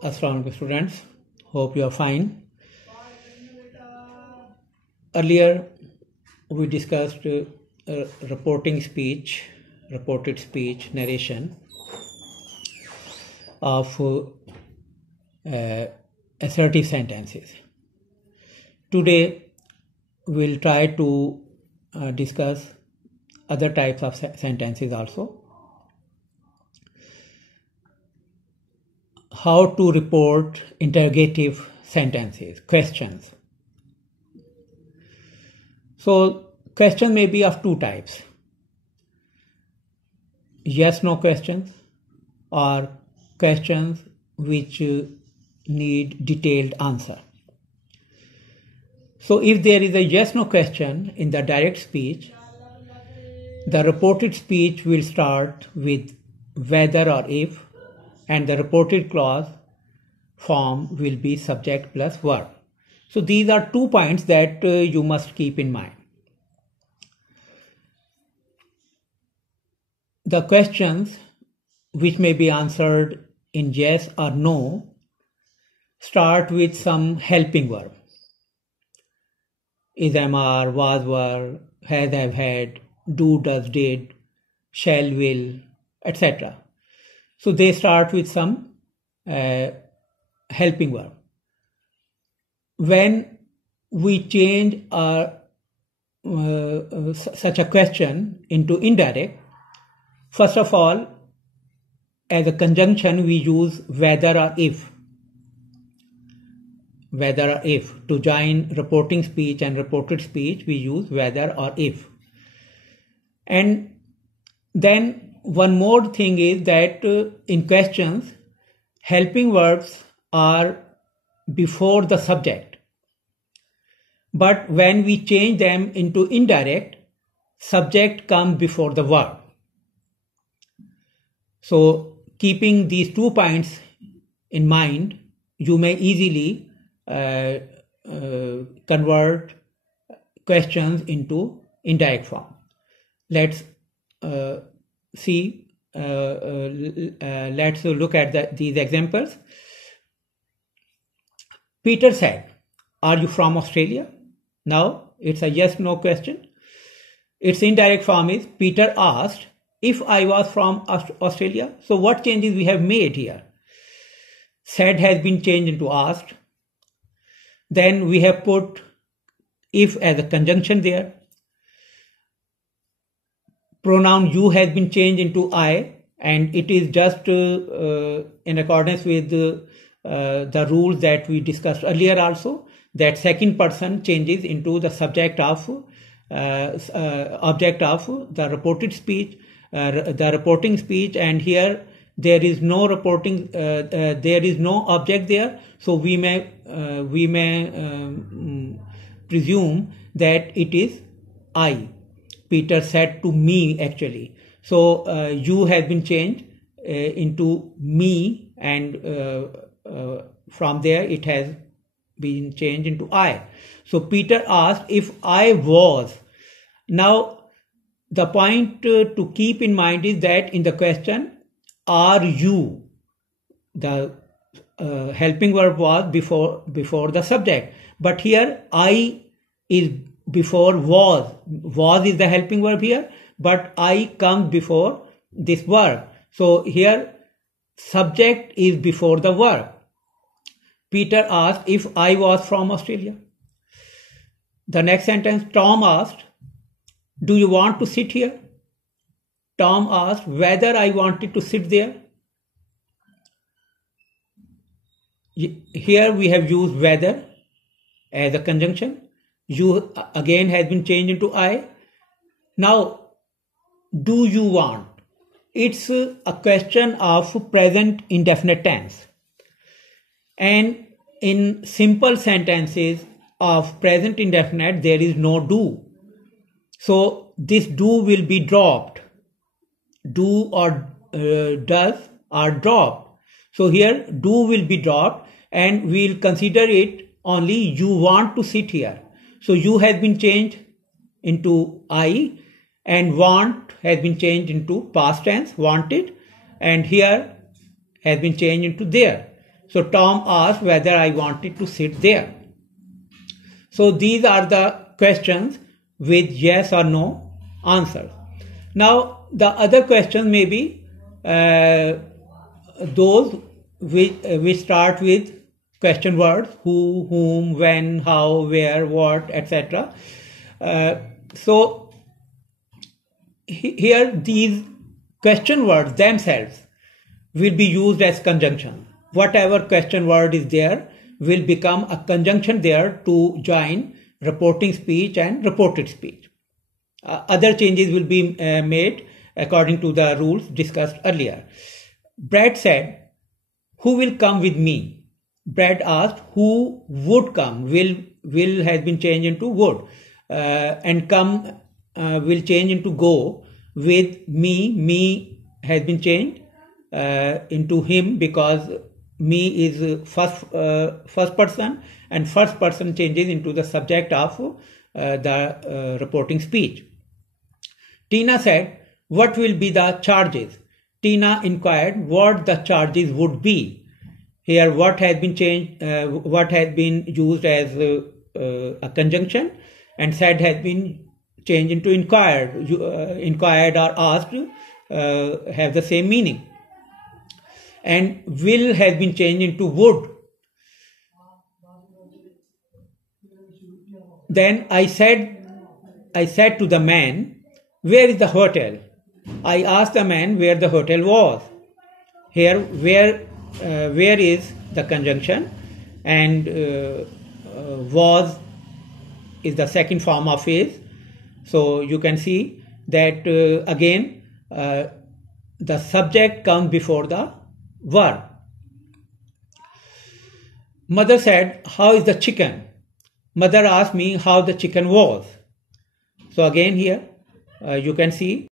Assalamualaikum students, hope you are fine. Earlier we discussed reported speech narration of assertive sentences. Today we'll try to discuss other types of sentences also. How to report interrogative sentences, questions. So question may be of two types: yes/no questions or questions which need detailed answer. So if there is a yes/no question in the direct speech, the reported speech will start with whether or if, and the reported clause form will be subject plus verb. So these are 2 points that you must keep in mind. The questions which may be answered in yes or no start with some helping verb. Is, am, are, was, were, has, have, had, do, does, did, shall, will, etc. So they start with some helping verb. When we change such a question into indirect, first of all, as a conjunction we use whether or if. Whether or if. To join reporting speech and reported speech, we use whether or if. And then one more thing is that in questions, helping verbs are before the subject. But when we change them into indirect, subject comes before the verb. So keeping these 2 points in mind, you may easily convert questions into indirect form. Let's let's look at these examples. Peter said, "Are you from Australia?" Now it's a yes/no question. Its indirect form is Peter asked if I was from Australia. So what changes we have made here? Said has been changed into asked. Then we have put if as a conjunction there. Pronoun you has been changed into I, and it is just in accordance with the rules that we discussed earlier also, that second person changes into the subject of object of the reported speech, the reporting speech, and here there is no reporting, there is no object there, so we may presume that it is I. Peter said to me actually. So you has been changed into me, and from there it has been changed into I. So Peter asked if I was. Now the point to keep in mind is that in the question, are you, the helping verb was before the subject, but here I is before was. Was is the helping verb here, but I comes before this verb. So here subject is before the verb. Peter asked if I was from Australia. The next sentence, Tom asked, do you want to sit here? Tom asked whether I wanted to sit there. Here we have used whether as a conjunction. You again has been changed into I. Now, do you want? It's a question of present indefinite tense. And in simple sentences of present indefinite, there is no do. So this do will be dropped. Do or does are dropped. So here do will be dropped, and we'll consider it only you want to sit here. So you has been changed into I, and want has been changed into past tense, wanted, and here has been changed into there. So Tom asked whether I wanted to sit there. So these are the questions with yes or no answers. Now the other questions may be those which start with question words: who, whom, when, how, where, what, etc. So here these question words themselves will be used as conjunction. Whatever question word is there will become a conjunction there to join reporting speech and reported speech. Other changes will be made according to the rules discussed earlier. Brad said, "Who will come with me?" Brad asked, "Who would come?" Will has been changed into would, and come will change into go. With me has been changed into him because me is first person, and first person changes into the subject of the reporting speech. Tina said, "What will be the charges?" Tina inquired what the charges would be. Here what has been changed, what has been used as a conjunction, and said has been changed into inquired. Inquired or asked have the same meaning. And will has been changed into would. Then I said to the man, "Where is the hotel?" I asked the man where the hotel was. Here where is the conjunction, and was is the second form of is. So you can see that again the subject comes before the verb. Mother said, "How is the chicken?" Mother asked me how the chicken was. So again here you can see